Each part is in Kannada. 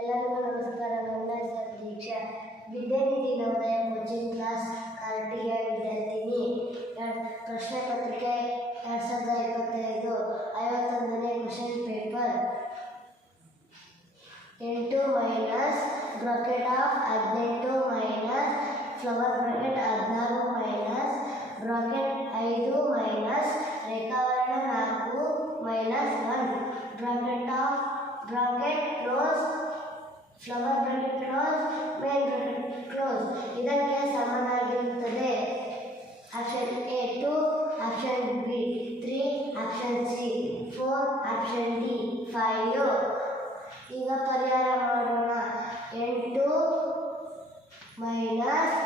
ಎಲ್ಲರಿಗೂ ನಮಸ್ಕಾರ. ನನ್ನ ಹೆಸರು ದೀಕ್ಷಾ. ವಿದ್ಯಾನಿಧಿ ನವೋದಯ ಕೋಚಿಂಗ್ ಕ್ಲಾಸ್ ಕಾರ್ಟಿಯ ವಿದ್ಯಾರ್ಥಿನಿ ಪ್ರಶ್ನೆ ಪತ್ರಿಕೆ ಎರಡು ಸಾವಿರದ ಇಪ್ಪತ್ತೈದು, ಐವತ್ತೊಂದನೇ ಕ್ವಶನ್ ಪೇಪರ್. ಎಂಟು ಮೈನಸ್ ಬ್ರಾಕೆಟ್ ಆಫ್ ಹದಿನೆಂಟು ಮೈನಸ್ ಫ್ಲವರ್ ಬ್ರಾಕೆಟ್ ಹದಿನಾರು ಮೈನಸ್ ಬ್ರಾಕೆಟ್ ಐದು ಮೈನಸ್ ರೇಖಾವರಣ ನಾಲ್ಕು minus one bracket of bracket close flower bracket close main bracket close ಇದಕ್ಕೆ ಸಮನಾಗಿರುತ್ತದೆ. Option A two option B three option C four option D five ಈಗ ಪರಿಹಾರ ಮಾಡೋಣ. ಎಂಟು ಮೈನಸ್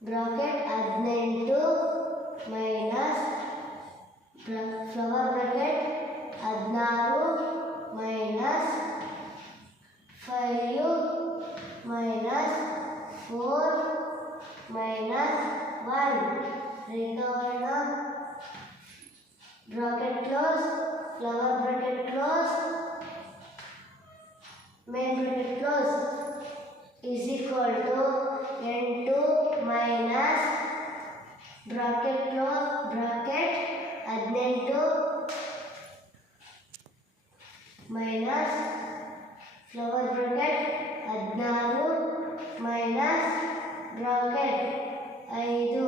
ಬ್ರಾಕೆಟ್ ಹದಿನೆಂಟು minus flower four minus one. Rekha bracket close flower bracket close main bracket close is equal to N to minus bracket close bracket हद्टू minus flower bracket minus bracket ಐದು.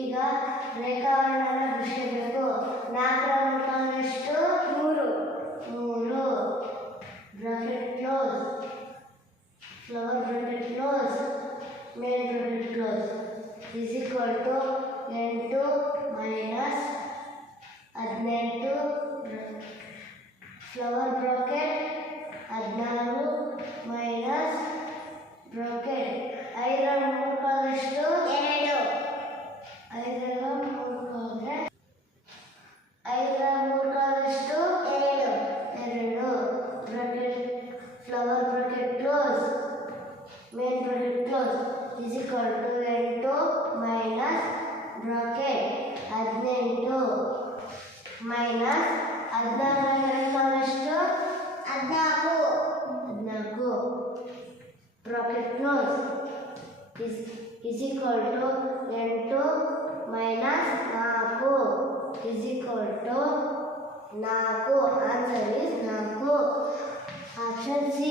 ಈಗ ರೇಖಾವರ್ಣನ ಬಿಡಿಸಬೇಕು ನಾಲ್ಕರ ಮುಖಾಂತರ ಎಷ್ಟು ಮೂರು. ಮೂರು. Bracket close flower bracket close main bracket close is equal to ಎಂಟು ಮೈನಸ್ ಹದಿನೆಂಟು ಫ್ಲವರ್ ಬ್ರಾಕೆಟ್ ಹದಿನಾರು ಮೈನಸ್ ಬ್ರಾಕೆಟ್ ಐದರ ಮೂರು ಕಾಲಷ್ಟು ಎರಡು ಐದರ ಮೂರು ಕಾದ್ರೆ ಐದರ ಮೂರು ಕಾಲಷ್ಟು ಎರಡು ಎರಡು bracket flower bracket close main bracket close is equal to ಎಂಟು ಮೈನಸ್ ಬ್ರಾಕೆಟ್ ಹದಿನೆಂಟು ಮೈನಸ್ ಎಷ್ಟು ಹದಿನಾಲ್ಕು. ಹದಿನಾಲ್ಕು. Bracket close is is to ಎಂಟು ಮೈನಸ್ ನಾಲ್ಕು. ಇಸ್ ಟು ನಾಲ್ಕು. ಆನ್ಸರ್ ಇಸ್ ನಾಲ್ಕು. Option C